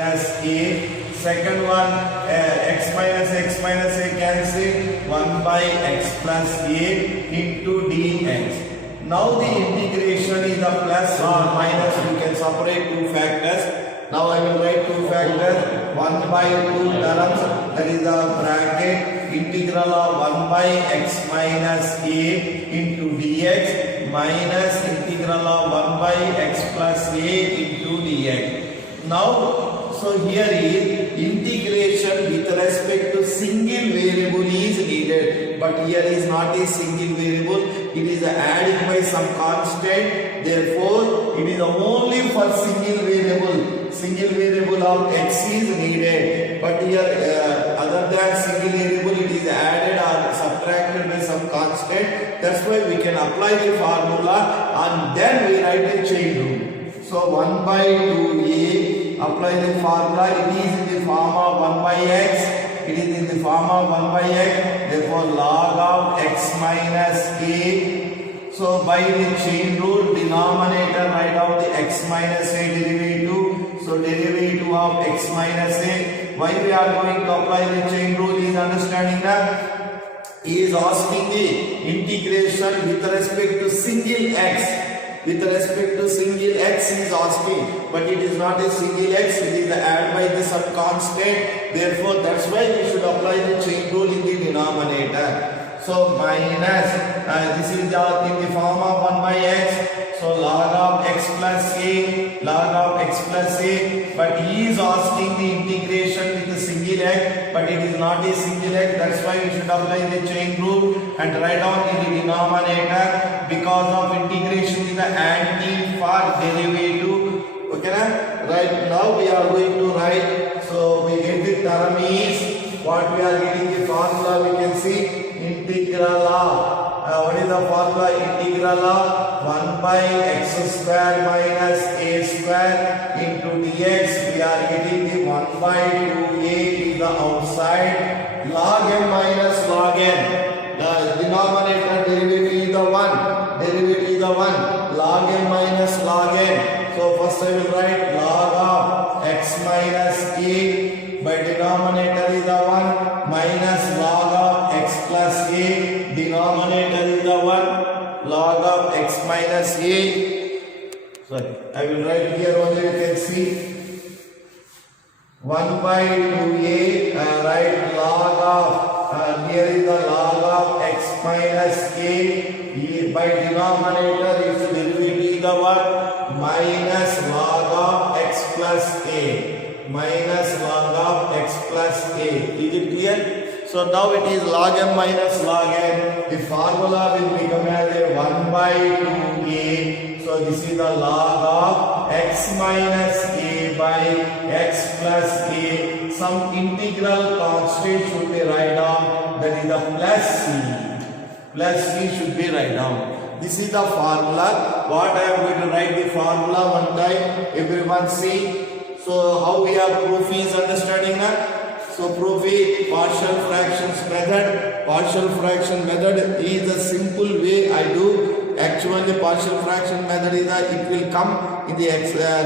minus a. Second one, x minus a cancel, 1 by x plus a into dx. Now the integration is the plus or minus. You can separate two factors. Now I will write two factors. 1 by 2 terms, that is the bracket, integral of 1 by x minus a into dx minus integral of 1 by x plus a into dx. Now, so here is integration with respect to single variable is needed, but here is not a single variable, it is added by some constant, therefore it is only for single variable of x is needed, but here other than single variable it is added or subtracted by some constant. That's why we can apply the formula and then we write the chain rule. So 1 by 2a, apply the formula, it is in the form of 1 by x, it is in the form of 1 by x, therefore log of x minus a. So by the chain rule, denominator write down the x minus a derivative, so derivative of x minus a. Why we are going to apply the chain rule is understanding that he is asking the integration with respect to single x. With respect to single x is asking, but it is not a single x, it is added by the some constant, therefore that's why we should apply the chain rule in the denominator. So minus, this is in the form of 1 by x, so log of x plus a, log of x plus a, but he is asking the integration with a single x, but it is not a single x, that's why we should apply the chain rule and write down in the denominator, because of integration is the anti for derivative. Okay, na? Right now we are going to write, so we get the term is, what we are getting the formula we can see, integral of, what is the formula? Integral of 1 by x square minus a square into dx. We are getting the 1 by 2a is the outside, log m minus log n. The denominator derivative is the 1, derivative is the 1, log m minus log n. So first I will write log of x minus a, by denominator is the 1, minus log of x plus a, denominator is the 1, log of x minus a. Sorry, I will write here only, you can see 1 by 2a, write log of, here is the log of x minus a, by denominator is derivative the 1, minus log of x plus a, minus log of x plus a. Is it clear? So now it is log m minus log n. The formula will become as a 1 by 2a. So this is the log of x minus a by x plus a. Some integral constant should be write down, that is the plus c. Plus c should be write down. This is the formula. What I am going to write the formula one time. Everyone see. So how we are proof is understanding that. So proof is partial fractions method. Partial fraction method is the simple way I do. Actually partial fraction method is that it will come in the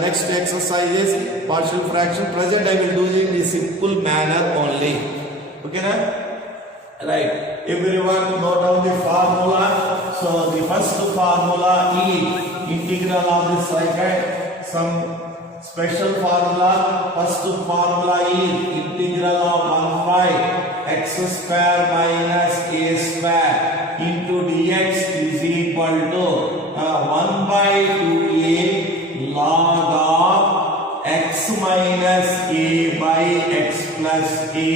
next exercises. Partial fraction, present I will do it in the simple manner only. Okay na? Right. Everyone note down the formula. So the first formula is integral of the second. Some special formula. First formula is integral of 1 by x square minus a square into dx is equal to 1 by 2a log of x minus a by x plus a.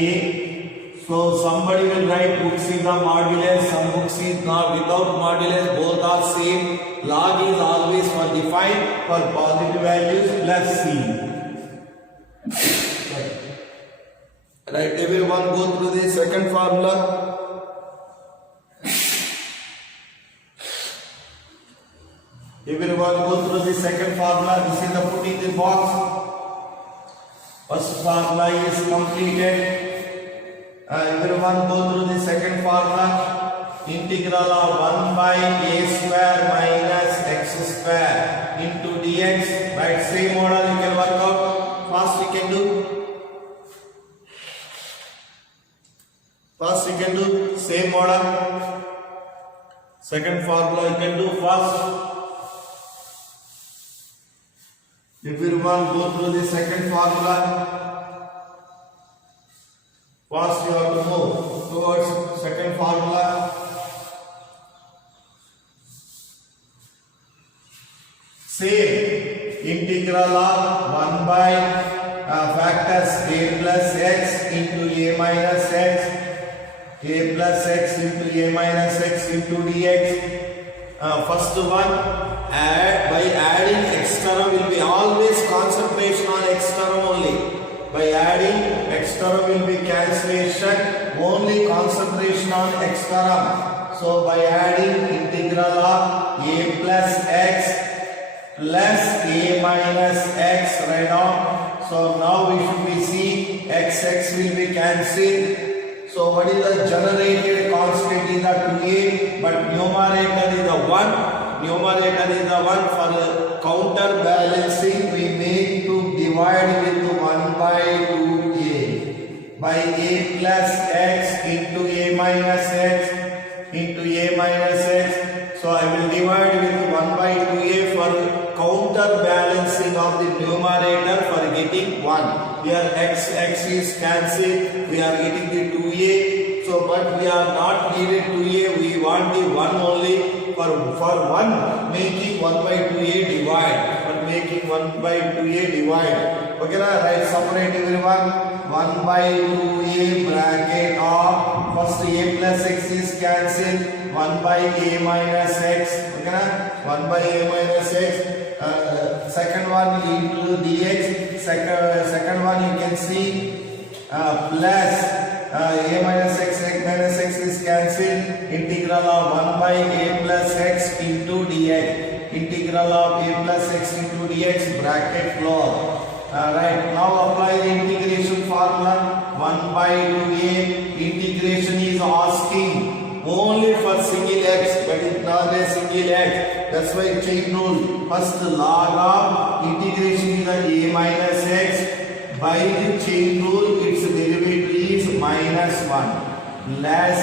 So somebody will write books is the modulus, some books is not without modulus, both are same. Log is always for defined for positive values plus c. Right, everyone go through the second formula. Everyone go through the second formula. This is the put in the box. First formula is completed. Everyone go through the second formula. Integral of 1 by a square minus x square into dx. Right, same model you can work out. First you can do. First you can do same order. Second formula you can do first. Everyone go through the second formula. First you have to move towards second formula. Same integral of 1 by factors a plus x into a minus x, a plus x into a minus x into dx. First one, by adding x term will be always concentration on x term only. By adding x term will be cancellation, only concentration on x term. So by adding integral of a plus x plus a minus x, right on. So now we should be seeing x will be cancelled. So what is the generated constant is the 2a, but numerator is the 1. Numerator is the 1. For counterbalancing we need to divide with 1 by 2a. By a plus x into a minus x into a minus x. So I will divide with 1 by 2a for counterbalancing of the numerator for getting 1. Here x is cancelled, we are getting the 2a. So but we are not needed 2a, we want the 1 only. For 1 making 1 by 2a divide. For making 1 by 2a divide. Okay, right, separate everyone. 1 by 2a bracket of first a plus x is cancelled. 1 by a minus x. Okay, 1 by a minus x. Second one into dx. Second one you can see plus a minus x is cancelled. Integral of 1 by a plus x into dx. Integral of a plus x into dx bracket close. Right, now apply the integration formula. 1 by 2a integration is asking only for single x, but it's not a single x. That's why chain rule. First log of integration is a minus x. By the chain rule, its derivative is minus 1. Less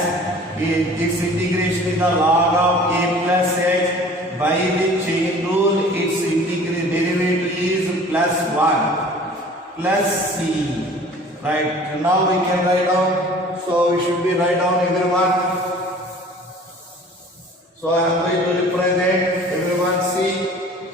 this integration is the log of a plus x. By the chain rule, its derivative is plus 1 plus c. Right, now we can write down. So we should be write down everyone. So I am going to represent everyone see.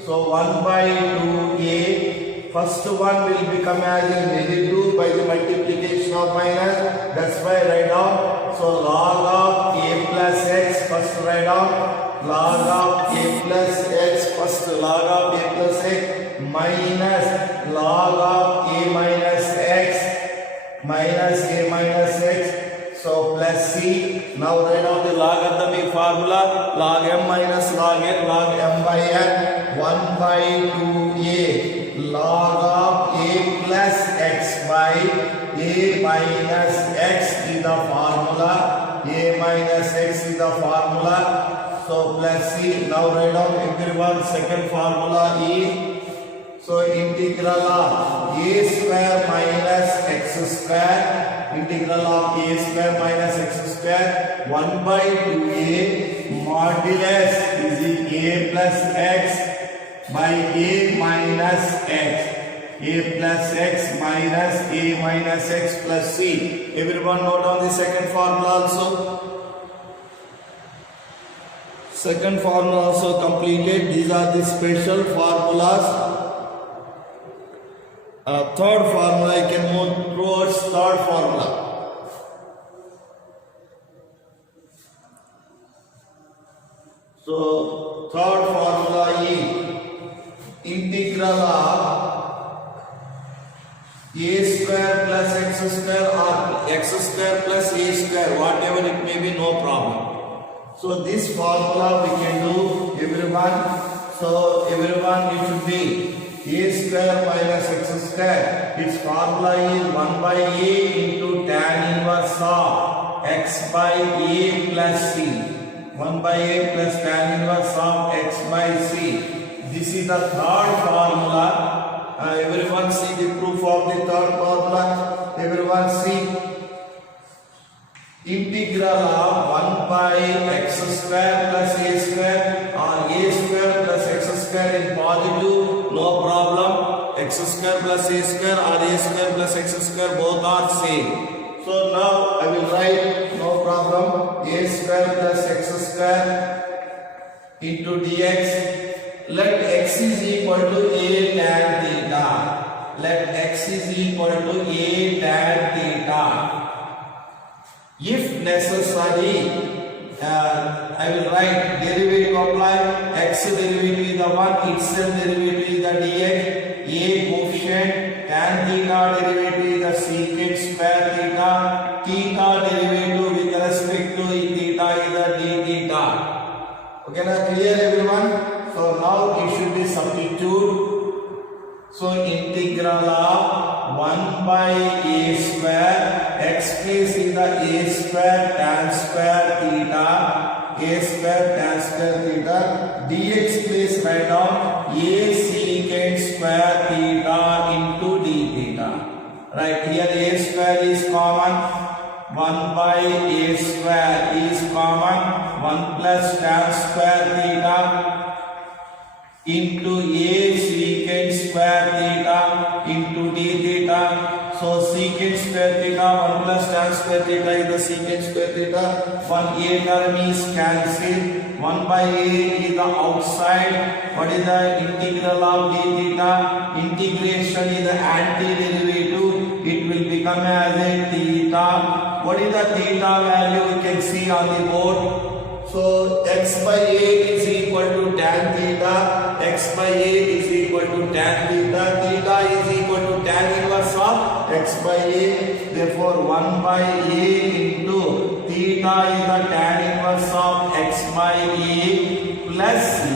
So 1 by 2a, first one will become as a negative by the multiplication of minus. That's why write down. So log of a plus x, first write down. Log of a plus x, first log of a plus x minus log of a minus x minus a minus x. So plus c. Now write down the logarithmic formula. Log m minus log n, log m by n. 1 by 2a log of a plus x by a minus x is the formula. A minus x is the formula. So plus c. Now write down everyone. Second formula is, so integral of a square minus x square. Integral of a square minus x square 1 by 2a modulus is a plus x by a minus x. A plus x minus a minus x plus c. Everyone note down the second formula also. Second formula also completed. These are the special formulas. Third formula, you can move towards third formula. So third formula is integral of a square plus x square or x square plus a square, whatever it may be, no problem. So this formula we can do everyone. So everyone it should be a square minus x square. Its formula is 1 by a into tan inverse of x by a plus c. 1 by a plus tan inverse of x by c. This is the third formula. Everyone see the proof of the third formula. Everyone see. Integral of 1 by x square plus a square or a square plus x square in positive, no problem. X square plus a square or a square plus x square both are same. So now I will write, no problem, a square plus x square into dx. Let x is equal to a tan theta. Let x is equal to a tan theta. If necessary, I will write derivative apply, x derivative is the 1, itself derivative is the dx, a coefficient, tan theta derivative is the secant square theta, theta derivative with respect to theta is the d theta. Okay, now clear everyone? So now it should be substitute. So integral of 1 by a square, x place is the a square tan square theta, a square tan square theta, dx place write down a secant square theta into d theta. Right, here a square is common, 1 by a square is common, 1 plus tan square theta into a secant square theta into d theta. So secant square theta 1 plus tan square theta is the secant square theta. 1 a term is cancelled. 1 by a is the outside. What is the integral of d theta? Integration is the antiderivative. It will become as a theta. What is the theta value? You can see on the board. So x by a is equal to tan theta, x by a is equal to tan theta, theta is equal to tan inverse of x by a, therefore 1 by a into theta is the tan inverse of x by a plus c.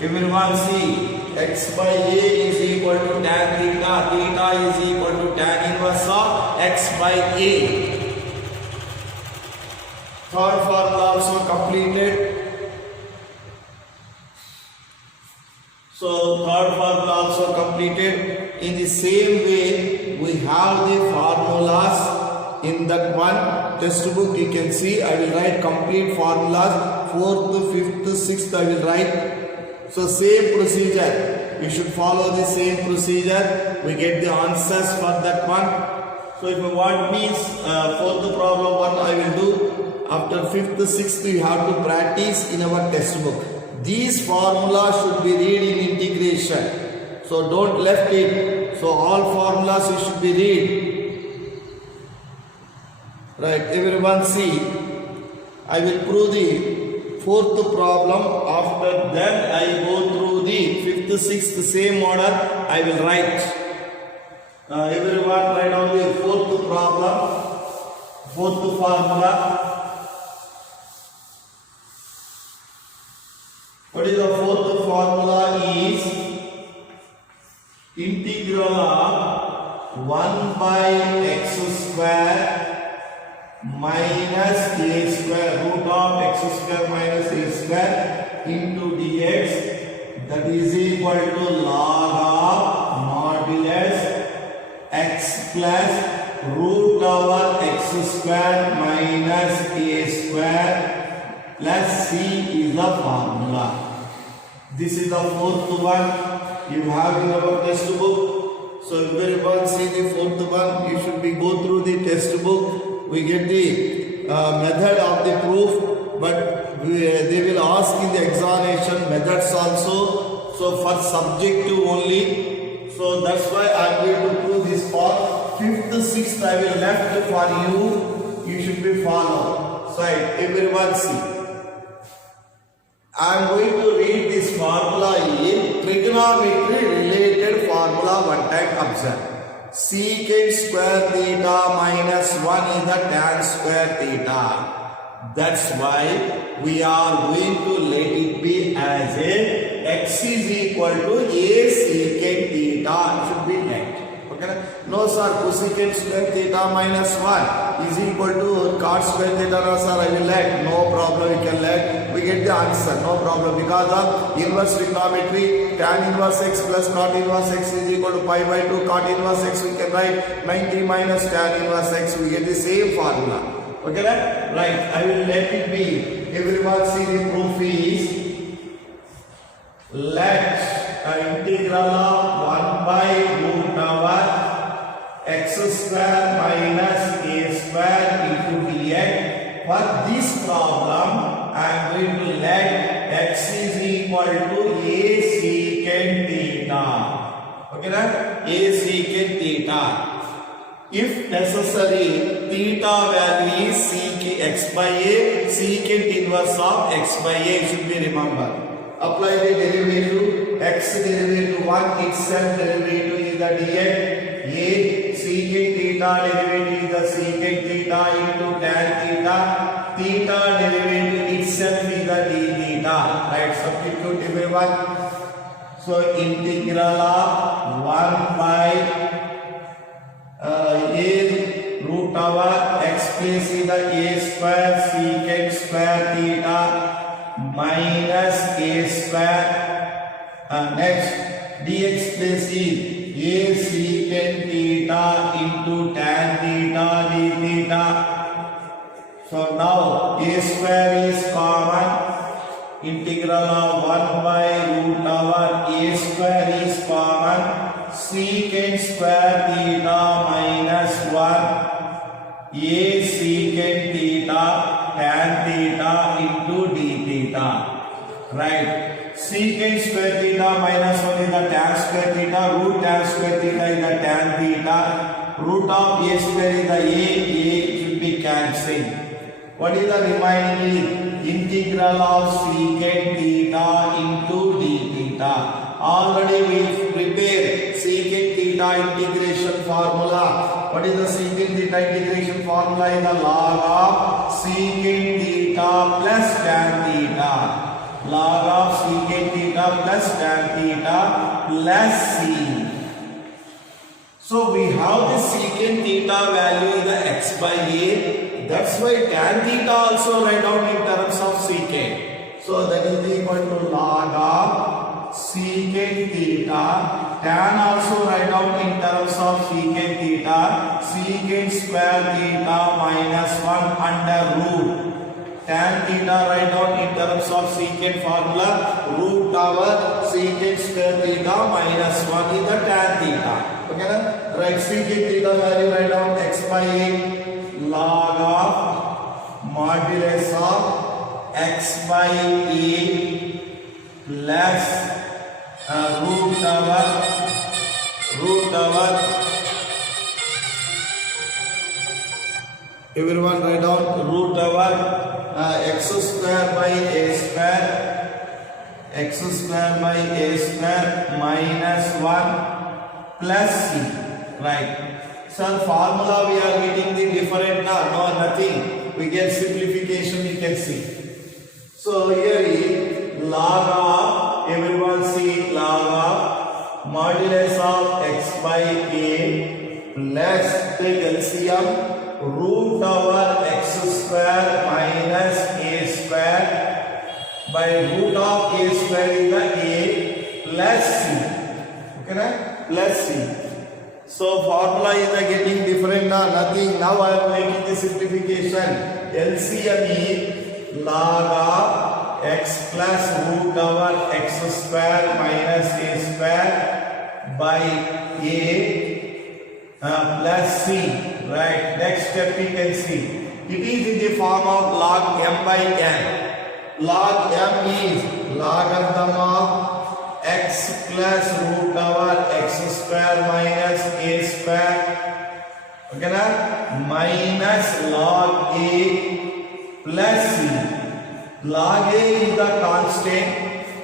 Everyone see, x by a is equal to tan theta, theta is equal to tan inverse of x by a. Third formula also completed. So third formula also completed. In the same way, we have the formulas in that one textbook. You can see I will write complete formulas. 4th, 5th, 6th I will write. So same procedure. We should follow the same procedure. We get the answers for that one. So if you want means for the problem what I will do. After 5th, 6th, you have to practice in our textbook. These formulas should be read in integration. So don't left it. So all formulas you should be read. Right, everyone see. I will prove the 4th problem. After that I go through the 5th, 6th, same order I will write. Everyone write down the 4th problem, 4th formula. What is the 4th formula is integral of 1 by x square minus a square root of x square minus a square into dx, that is equal to log of modulus x plus root over x square minus a square plus c is the formula. This is the 4th one you have in our textbook. So everyone see the 4th one. You should be go through the textbook. We get the method of the proof, but they will ask in the examination methods also. So for subjective only. So that's why I am going to prove this part. 5th, 6th I will left for you. You should be follow. So everyone see. I am going to read this formula in trigonometry related formula one time observe. Secant square theta minus 1 is the tan square theta. That's why we are going to let it be as a x is equal to a secant theta should be let. Okay? No sir, cosecant square theta minus 1 is equal to cot square theta. No sir, I will let. No problem, we can let. We get the answer, no problem, because of inverse trigonometry. Tan inverse x plus cot inverse x is equal to pi by 2 cot inverse x. We can write 90 minus tan inverse x. We get the same formula. Okay, right? I will let it be. Everyone see the proof is, let integral of 1 by root over x square minus a square into dx. For this problem, I am going to let x is equal to a secant theta. Okay, a secant theta. If necessary, theta value is x by a, secant inverse of x by a should be remembered. Apply the derivative, x derivative 1 itself derivative is the dx, a secant theta derivative is the secant theta into tan theta, theta derivative itself is the d theta. Right, substitute everyone. So integral of 1 by a root over x plus is the a square secant square theta minus a square, next dx plus is a secant theta into tan theta d theta. So now a square is common, integral of 1 by root over a square is common, secant square theta minus 1 a secant theta tan theta into d theta. Right, secant square theta minus 1 is the tan square theta, root tan square theta is the tan theta, root of a square is the a should be cancelled. What is the remaining? Integral of secant theta into d theta. Already we prepared secant theta integration formula. What is the secant theta integration formula? In the log of secant theta plus tan theta. Log of secant theta plus tan theta plus c. So we have the secant theta value in the x by a. That's why tan theta also write down in terms of secant. So that is equal to log of secant theta. Tan also write down in terms of secant theta. Secant square theta minus 1 under root. Tan theta write down in terms of secant formula. Root over secant square theta minus 1 is the tan theta. Okay, na? Right, secant theta value write down x by a. Log of modulus of x by a plus root over everyone write down root over x square by a square, x square by a square minus 1 plus c. Right. Sir, formula we are getting the different, no, nothing. We get simplification, you can see. So here is log of, everyone see log of modulus of x by a plus take LCM root over x square minus a square by root of a square is the a plus c. Okay, na? Plus c. So formula is getting different, nothing. Now I am making the simplification. LCM is log of x plus root over x square minus a square by a plus c. Right. Next step you can see. It is in the form of log m by n. Log m is logarithm of x plus root over x square minus a square, okay na, minus log a plus c. Log a is the constant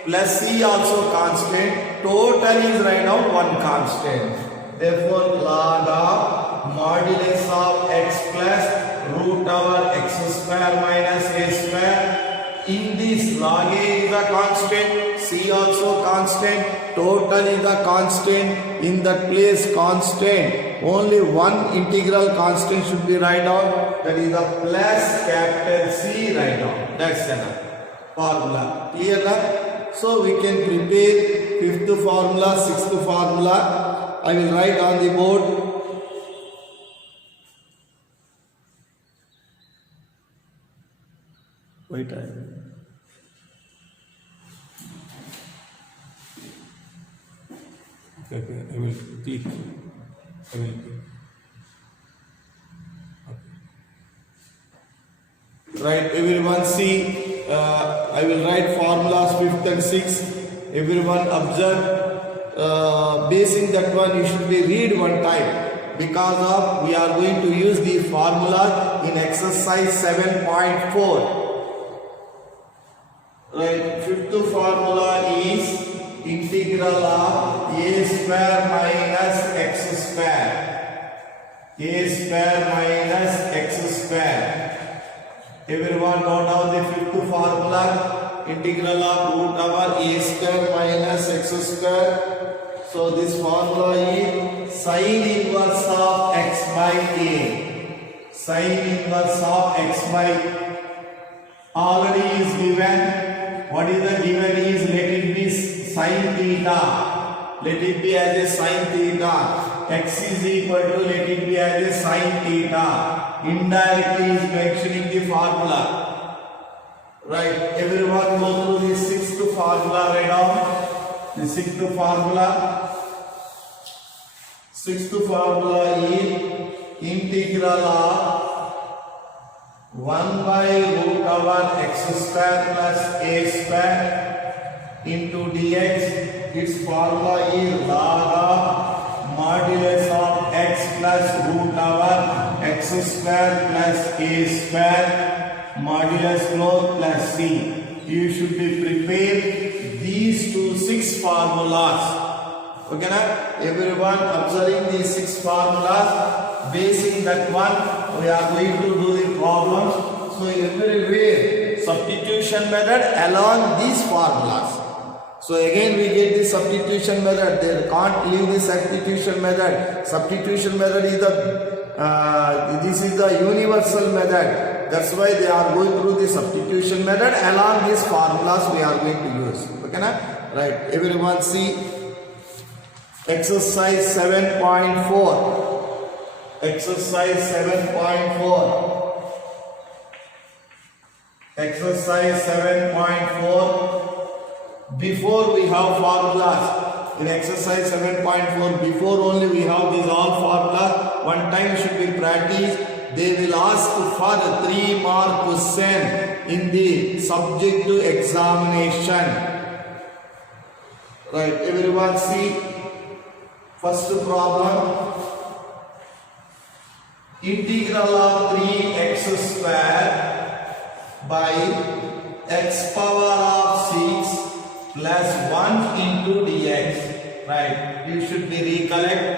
plus c also constant, total is right now one constant. Therefore log of modulus of x plus root over x square minus a square. In this log a is a constant, c also constant, total is the constant, in that place constant, only one integral constant should be write down, that is the plus capital C write down. That's enough formula. Clear now? So we can prepare fifth formula, sixth formula. I will write on the board. Wait, Okay, I will click. I will click. Right, everyone see, I will write formulas 5th and 6th. Everyone observe. Basing that one, you should be read one time, because of we are going to use the formula in exercise 7.4. Right, 5th formula is integral of a square minus x square. A square minus x square. Everyone note down the 5th formula. Integral of root over a square minus x square. So this formula is sin inverse of x by a. Sin inverse of x by already is given. What is the given is, let it be sin theta. Let it be as a sin theta. X is equal to, let it be as a sin theta. Indirectly is mentioning the formula. Right. Everyone go through the 6th formula right now. The 6th formula. 6th formula is integral of 1 by root over x square plus a square into dx. Its formula is log of modulus of x plus root over x square plus a square modulus close plus c. You should be prepared these 6 formulas. Okay, na? Everyone observing these 6 formulas, basing that one, we are going to do the problems. So everywhere substitution method along these formulas. So again we get the substitution method. They can't leave the substitution method. Substitution method is this is the universal method. That's why they are going through the substitution method along these formulas we are going to use. Okay, na? Right. Everyone see exercise 7.4. Exercise 7.4. Exercise 7.4. Before we have formulas. In exercise 7.4, before only we have these all formulas. One time should be practiced. They will ask for 3 mark question in the subject to examination. Right, everyone see. First problem. Integral of 3x square by x power of 6 plus 1 into dx. Right, you should be recollect.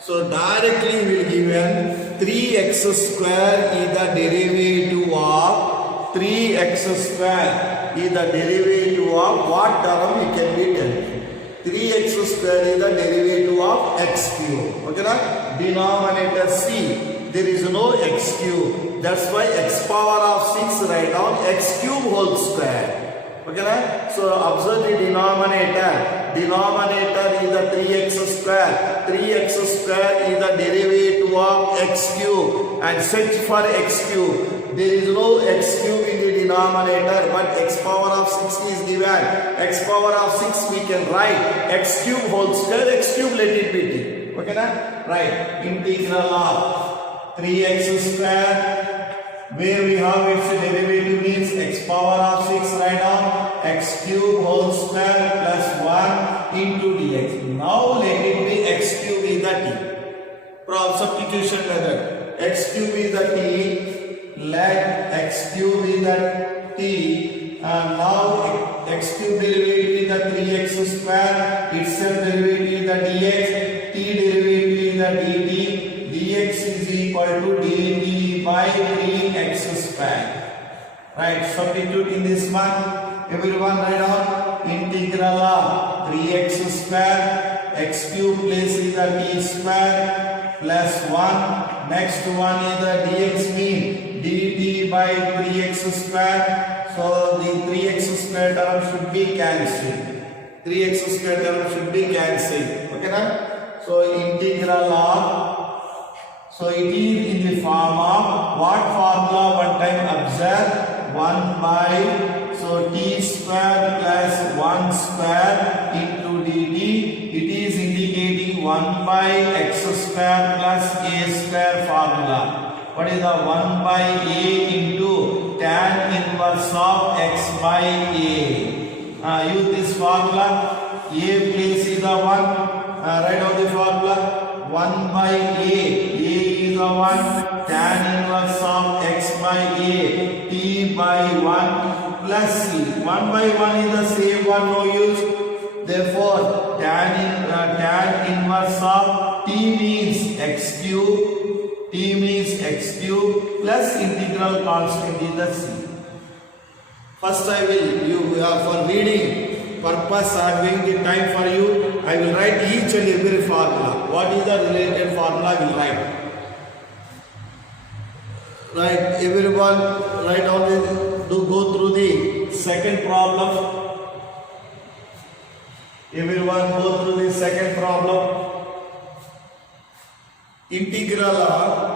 So directly we will given 3x square is the derivative of 3x square is the derivative of what term it can be taken. 3x square is the derivative of x cube. Okay, na? Denominator c. There is no x cube. That's why x power of 6 write down x cube whole square. Okay, na? So observe the denominator. Denominator is the 3x square. 3x square is the derivative of x cube. And search for x cube. There is no x cube in the denominator, but x power of 6 is given. X power of 6 we can write x cube whole square, x cube let it be t. Okay, na? Right. Integral of 3x square, where we have its derivative means x power of 6 write down x cube whole square plus 1 into dx. Now let it be x cube is the t. Substitution method. X cube is the t. Let x cube is the t. And now x cube derivative is the 3x square. Itself derivative is the dx. T derivative is the dt. Dx is equal to dt by 3x square. Right, substitute in this one. Everyone write down integral of 3x square, x cube place is the t square plus 1. Next one is the dx mean dt by 3x square. So the 3x square term should be cancelled. 3x square term should be cancelled. Okay na? So integral of, so it is in the form of what formula? One time observe, 1 by, so t square plus 1 square into dt. It is indicating 1 by x square plus a square formula. What is the 1 by a into tan inverse of x by a? Use this formula. A place is the 1. Write down the formula. 1 by a is the 1, tan inverse of x by a, t by 1 plus c. 1 by 1 is the same one, no use. Therefore, tan inverse of t means x cube, plus integral constant is the c. First I will, for reading purpose I am giving the time for you. I will write each and every formula. What is the related formula I will write. Right, everyone write down go through the second problem. Everyone go through the second problem. Integral of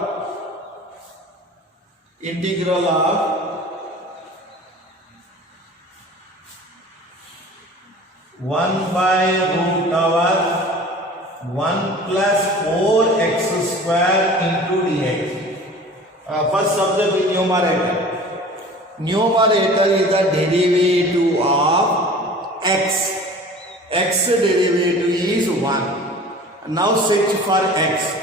1 by root over 1 plus 4x square into dx. First observe the numerator. Numerator is the derivative of x. X derivative is 1. Now search for x.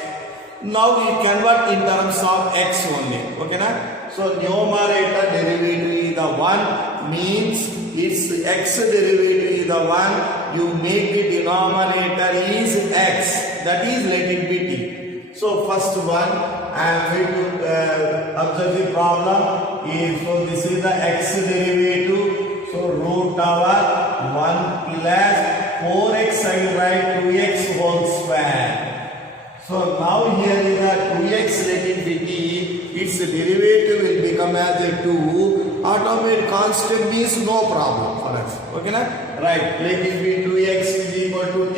Now we convert in terms of x only. Okay na? So numerator derivative is the 1 means its x derivative is the 1. You make the denominator is x. That is let it be t. So first one I am going to observe the problem. So this is the x derivative. So root over 1 plus 4x I will write 2x whole square. So now here is the 2x let it be t. Its derivative will become as a 2. Automatic constant means no problem for us. Okay na? Right. Let it be 2x is equal to t.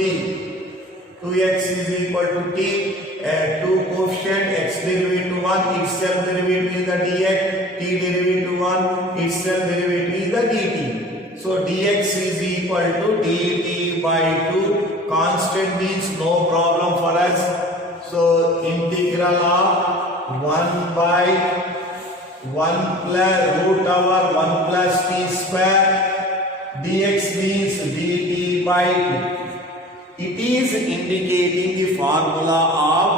2x is equal to t. 2 coefficient x derivative 1, itself derivative is the dx, t derivative 1, itself derivative is the dt. So dx is equal to dt by 2. Constant means no problem for us. So integral of 1 by 1 plus root over 1 plus t square dx means dt by 2. It is indicating the formula of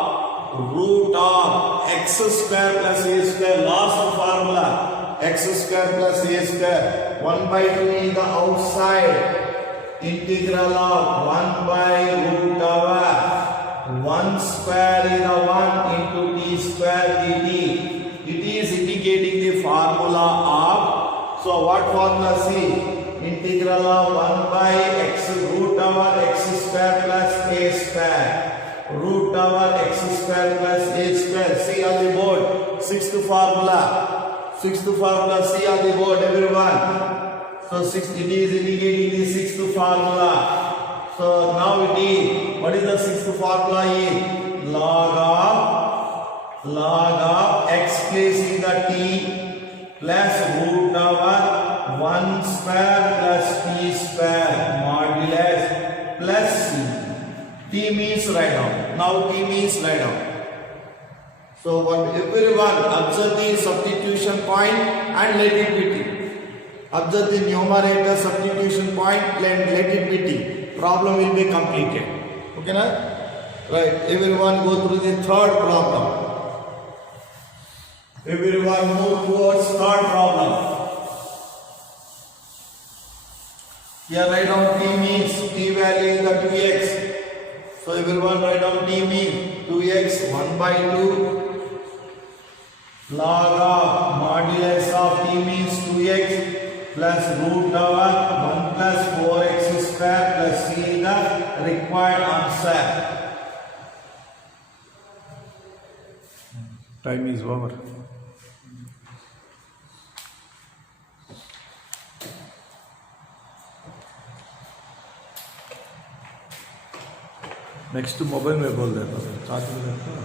root of x square plus a square. Last formula x square plus a square. 1 by 2 is the outside. Integral of 1 by root over 1 square is the 1 into t square dt. It is indicating the formula of, so what formula see? Integral of 1 by x root over x square plus a square. Root over x square plus a square. See on the board. Sixth formula. Sixth formula see on the board everyone. So it is indicating the sixth formula. So now it is, what is the sixth formula is? Log of x place in the t plus root over 1 square plus t square modulus plus c. T means write down. Now t means write down. So what everyone observe the substitution point and let it be t. Observe the numerator substitution point and let it be t. Problem will be completed. Okay na? Right. Everyone go through the third problem. Everyone move towards third problem. Here write down t means t value is the 2x. So everyone write down t means 2x 1 by 2 log of modulus of t means 2x plus root over 1 plus 4x square plus c required answer. Time is over. Next mobile में बोल देता हूँ, charge में रखना।